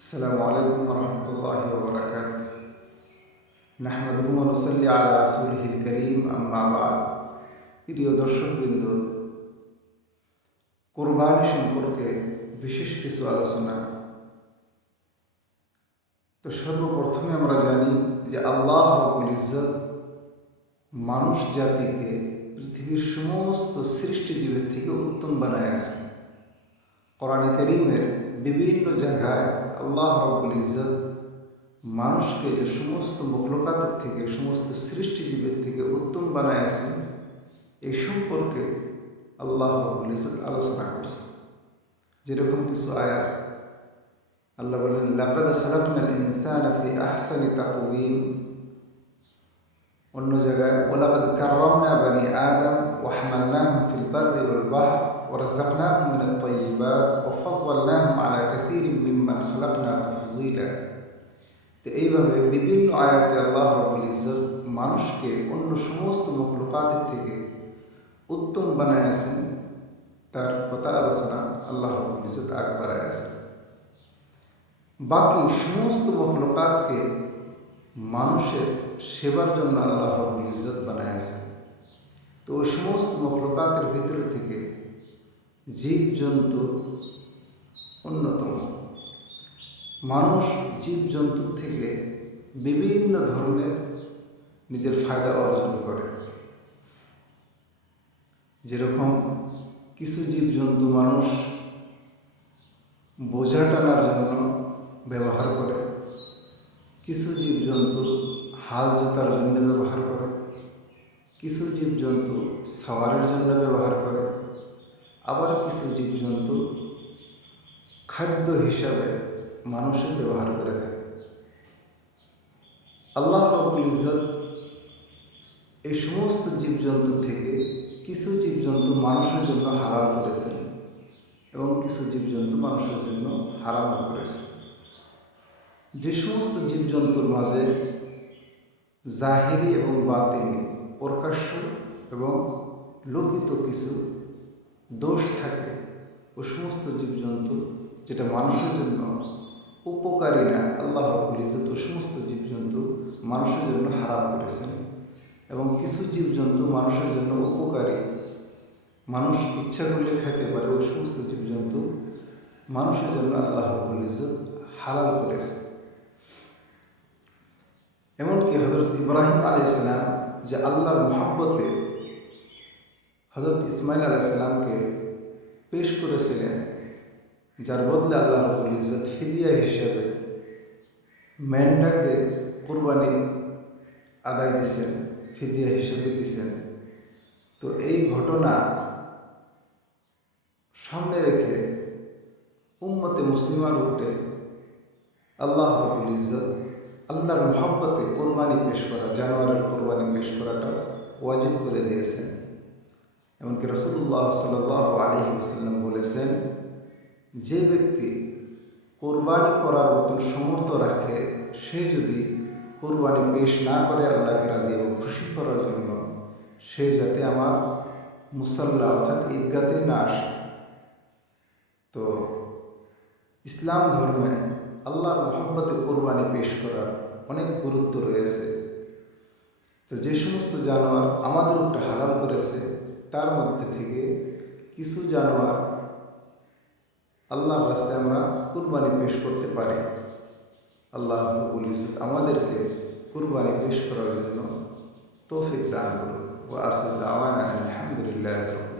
আসসালামু আলাইকুম রহমতুল্লাহি ওয়া বারাকাতুহু। নাহমাদুহু ওয়া নুসাল্লি আলা রাসূলিহিল কারীম, আম্মা বা'দ। প্রিয় দর্শকবৃন্দ, কোরবানি সম্পর্কে বিশেষ কিছু আলোচনা। তো সর্বপ্রথমে আমরা জানি যে আল্লাহ রাব্বুল ইজ্জত মানুষ জাতিকে পৃথিবীর সমস্ত সৃষ্টিজীবের থেকে উত্তম বানায় আছেন। কোরআনে কারীমের বিভিন্ন জায়গায় আল্লাহ রাব্বুল ইজ্জত মানুষকে যে সমস্ত মখলুকাতের থেকে, সমস্ত সৃষ্টিজীবের থেকে উত্তম বানায় আছেন, এই সম্পর্কে আল্লাহ রাব্বুল ইজ্জত আলোচনা করছেন। যেরকম কিছু আয়াত আল্লাহ বলেন, লাকাদ খালাকনাল ইনসানা ফি আহসানি তাকওয়িম। অন্য জায়গায় ওয়ালাকাদ কাররামনা বানি আদম ওয়া হামালনাহুম ফিল বাররি ওয়াল বাহর ওয়া রাযাকনাহুম মিনাত তাইয়্যিবাত ওয়া ফাযযালনাহুম আলা কাসীরিম মিম্মান খালাকনা তাফযীলা। তো এইভাবে বিভিন্ন আয়াতে আল্লাহ রাব্বুল ইজ্জত মানুষকে অন্য সমস্ত মখলুকাতের থেকে উত্তম বানায় আছেন, তার কথা আলোচনা আল্লাহ রাব্বুল ইজ্জত আগ বাড়ায় আছেন। বাকি সমস্ত মখলুকাতকে মানুষের সেবার জন্য আল্লাহ রাব্বুল ইজ্জত বানায় আছেন। তো ওই সমস্ত মখলুকাতের ভিতরে থেকে জীবজন্তু অন্যতম। মানুষ জীবজন্তু থেকে বিভিন্ন ধরনের নিজের ফায়দা অর্জন করে। যেরকম কিছু জীবজন্তু মানুষ বোঝা টানার জন্য ব্যবহার করে, কিছু জীবজন্তু হাল জোতার জন্য ব্যবহার করে, কিছু জীবজন্তু সাওয়ারের জন্য ব্যবহার করে, আবার কিছু জীবজন্তু খাদ্য হিসাবে মানুষের ব্যবহার করে থাকে। আল্লাহ রাব্বুল ইজ্জত এই সমস্ত জীবজন্তু থেকে কিছু জীবজন্তু মানুষের জন্য হালাল করেছেন এবং কিছু জীবজন্তু মানুষের জন্য হারাম করেছেন। যে সমস্ত জীবজন্তুর মাঝে জাহিরি এবং বাতিনি, প্রকাশ্য এবং লুকিত কিছু দোষ থাকে, ও সমস্ত জীবজন্তু যেটা মানুষের জন্য উপকারী না, আল্লাহ রাব্বুল ইজ্জত ও সমস্ত জীবজন্তু মানুষের জন্য হারাম করেছেন। এবং কিছু জীবজন্তু মানুষের জন্য উপকারী, মানুষ ইচ্ছা করলে খেতে পারে, ওই সমস্ত জীবজন্তু মানুষের জন্য আল্লাহ রাব্বুল ইজ্জত হালাল করেছে। এমনকি হযরত ইব্রাহিম আলাইহিস সালাম যে আল্লাহর মহব্বতে হযরত ইসমাইল আলাইহিস সালামকে পেশ করেছিলেন, যার বদলে আল্লাহ রাব্বুল ইজ্জত ফিদিয়া হিসেবে মেন্ঢাকে কুরবানি আদায় দিয়েছেন, ফিদিয়া হিসেবে দিয়েছেন। তো এই ঘটনা সামনে রেখে উম্মতে মুসলিমার উপরে আল্লাহ রাব্বুল ইজ্জত আল্লাহর মহব্বতে কোরবানি পেশ করা, জানোয়ারের কোরবানি পেশ করাটা ওয়াজিব করে দিয়েছেন। এমনকি রাসূলুল্লাহ সাল্লাল্লাহু আলাইহি ওয়াসাল্লাম বলেছেন, যে ব্যক্তি কোরবানি করার মতো সামর্থ্য রাখে, সে যদি কোরবানি পেশ না করে আল্লাহকে রাজি এবং খুশি করার জন্য, সে যাতে আমার মুসাল্লা অর্থাৎ ঈদগাতে না আসে। তো ইসলাম ধর্মে আল্লাহর মহব্বতে কোরবানি পেশ করার অনেক গুরুত্ব রয়েছে। তো যে সমস্ত জানোয়ার আমাদের উপরে হালাল করেছে, তার মধ্যে থেকে কিছু জানোয়ার আল্লাহর রাস্তায় আমরা কুরবানি পেশ করতে পারি। আল্লাহ রাব্বুল ইজ্জত আমাদেরকে কুরবানি পেশ করার জন্য তৌফিক দান করুন। ওয়া আখিরু দাওয়ানা আলহামদুলিল্লাহি রাব্বিল আলামিন।